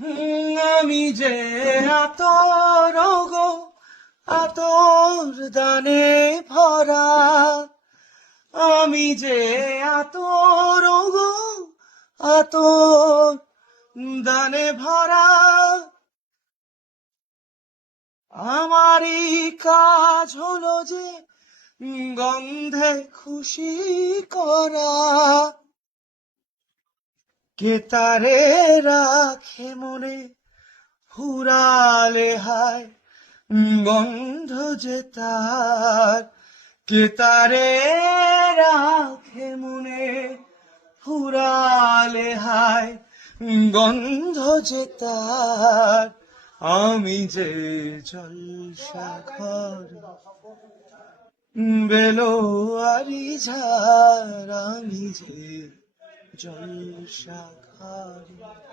আমি যে আতর গো, আতর দানে ভরা, আমি যে আতর গো, আতর দানে ভরা। আমারই কাজ হলো যে গন্ধে খুশি করা। কে তারে রাখে মনে ফুরালে হায় গন্ধ যে তার। কে তারে রাখে মনে ফুরালে হায় গন্ধ যে তার। আমি যে জলসা ঘর বেলোয়ারি ঝাড়, আমি যে জলসা ঘর।